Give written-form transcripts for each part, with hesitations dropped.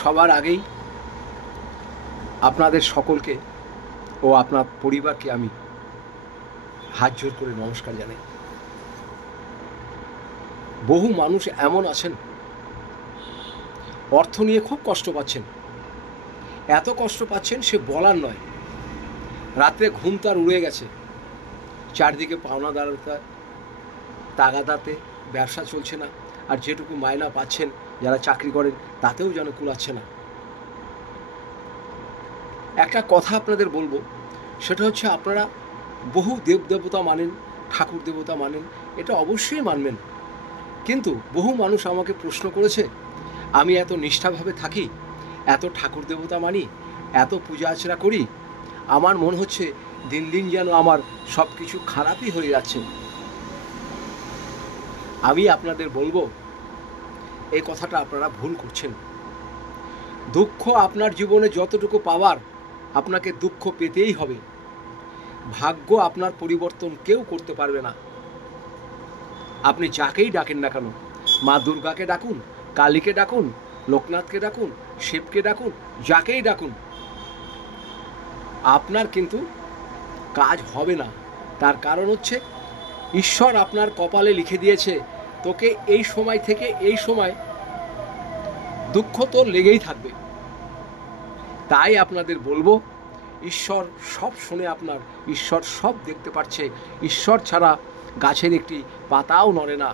সবার আগেই আপনাদের সকলকে ও আপনার পরিবারকে আমি হাত জোর করে নমস্কার জানাই। বহু মানুষ এমন আছেন অর্থ নিয়ে খুব কষ্ট পাচ্ছেন, এত কষ্ট পাচ্ছেন সে বলার নয়। রাত্রে ঘুম তার উড়ে গেছে, চারদিকে পাওনাদারতা তাগাদাতে ব্যবসা চলছে না, আর যেটুকু মায়না পাচ্ছেন যারা চাকরি করেন তাতেও যেন কুলাচ্ছে না। একটা কথা আপনাদের বলবো, সেটা হচ্ছে আপনারা বহু দেবদেবতা মানেন, ঠাকুর দেবতা মানেন, এটা অবশ্যই মানবেন, কিন্তু বহু মানুষ আমাকে প্রশ্ন করেছে আমি এত নিষ্ঠাভাবে থাকি, এত ঠাকুর দেবতা মানি, এত পূজা আর্চনা করি, আমার মনে হচ্ছে দিন দিন যেন আমার সব কিছু খারাপই হয়ে যাচ্ছে। আমি আপনাদের বলবো এই কথাটা আপনারা ভুল করছেন। দুঃখ আপনার জীবনে যতটুকু পাওয়ার আপনাকে দুঃখ পেতেই হবে। ভাগ্য আপনার পরিবর্তন কেউ করতে পারবে না। আপনি যাকেই ডাকেন না কেন, মা দুর্গাকে ডাকুন, কালীকে ডাকুন, লোকনাথকে ডাকুন, শিবকে ডাকুন, যাকেই ডাকুন, আপনার কিন্তু কাজ হবে না। তার কারণ হচ্ছে ঈশ্বর আপনার কপালে লিখে দিয়েছে তোকে এই সময় থেকে এই সময় দুঃখ তোর লেগেই থাকবে। তাই আপনাদের বলবো ঈশ্বর সব শুনে আপনার, ঈশ্বর সব দেখতে পাচ্ছে, ঈশ্বর ছাড়া গাছের একটি পাতাও নড়ে না।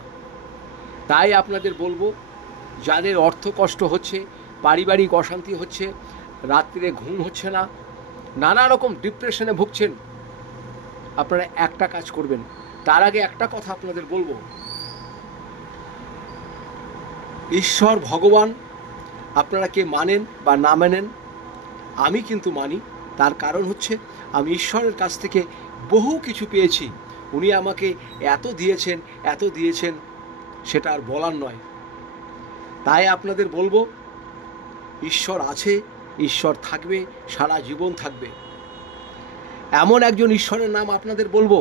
তাই আপনাদের বলবো যাদের অর্থ কষ্ট হচ্ছে, পারিবারিক অশান্তি হচ্ছে, রাত্রিরে ঘুম হচ্ছে না, নানা রকম ডিপ্রেশনে ভুগছেন, আপনারা একটা কাজ করবেন। তার আগে একটা কথা আপনাদের বলবো, ঈশ্বর ভগবান আপনারা কে মানেন বা না মানেন, আমি কিন্তু মানি। তার কারণ হচ্ছে আমি ঈশ্বরের কাছ থেকে বহু কিছু পেয়েছি। উনি আমাকে এত দিয়েছেন, এত দিয়েছেন, সেটা আর বলার নয়। তাই আপনাদের বলবো ঈশ্বর আছে, ঈশ্বর থাকবে, সারা জীবন থাকবে। এমন একজন ঈশ্বরের নাম আপনাদের বলবো,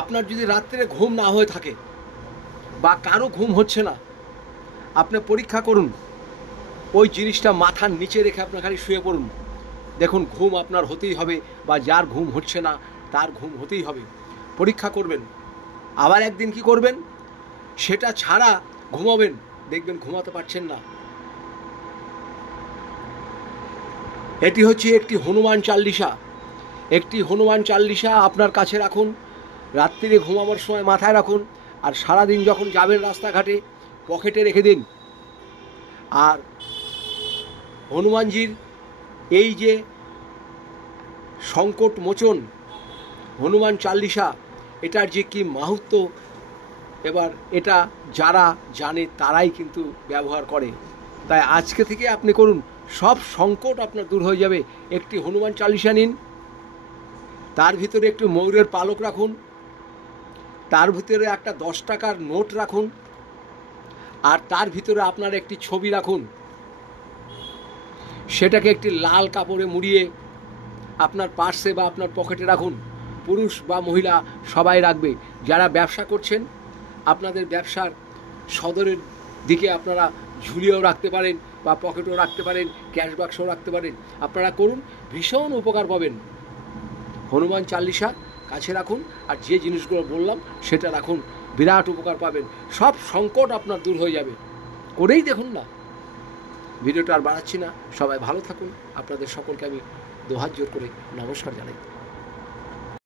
আপনার যদি রাত্রে ঘুম না হয়ে থাকে বা কারো ঘুম হচ্ছে না, আপনি পরীক্ষা করুন, ওই জিনিসটা মাথার নিচে রেখে আপনার খালি শুয়ে পড়ুন, দেখুন ঘুম আপনার হতেই হবে, বা যার ঘুম হচ্ছে না তার ঘুম হতেই হবে। পরীক্ষা করবেন। আবার একদিন কি করবেন, সেটা ছাড়া ঘুমাবেন, দেখবেন ঘুমাতে পারছেন না। এটি হচ্ছে একটি হনুমান চাল্লিশা। একটি হনুমান চাল্লিশা আপনার কাছে রাখুন, রাত্রিরে ঘুমাবার সময় মাথায় রাখুন, আর সারাদিন যখন যাবেন রাস্তাঘাটে পকেটে রেখে দিন। আর হনুমানজির এই যে সংকট মোচন হনুমান চাল্লিশা, এটার যে কি মাহাত্ম্য, এবার এটা যারা জানে তারাই কিন্তু ব্যবহার করে। তাই আজকে থেকে আপনি করুন, সব সংকট আপনার দূর হয়ে যাবে। একটি হনুমান চাল্লিশা নিন, তার ভিতরে একটু ময়ূরের পালক রাখুন, তার ভিতরে একটা 10 টাকার নোট রাখুন, আর তার ভিতরে আপনার একটি ছবি রাখুন। সেটাকে একটি লাল কাপড়ে মুড়িয়ে আপনার পার্সে বা আপনার পকেটে রাখুন। পুরুষ বা মহিলা সবাই রাখবে। যারা ব্যবসা করছেন, আপনাদের ব্যবসার সদরের দিকে আপনারা ঝুলিয়েও রাখতে পারেন, বা পকেটেও রাখতে পারেন, ক্যাশ বাক্সও রাখতে পারেন। আপনারা করুন, ভীষণ উপকার পাবেন। হনুমান চাল্লিশা কাছে রাখুন, আর যে জিনিসগুলো বললাম সেটা রাখুন, বিরাট উপকার পাবেন। সব সংকট আপনার দূর হয়ে যাবে। করেই দেখুন না। ভিডিওটা আর বাড়াচ্ছি না, সবাই ভালো থাকুন। আপনাদের সকলকে আমি দুহাত জোর করে নমস্কার জানাই।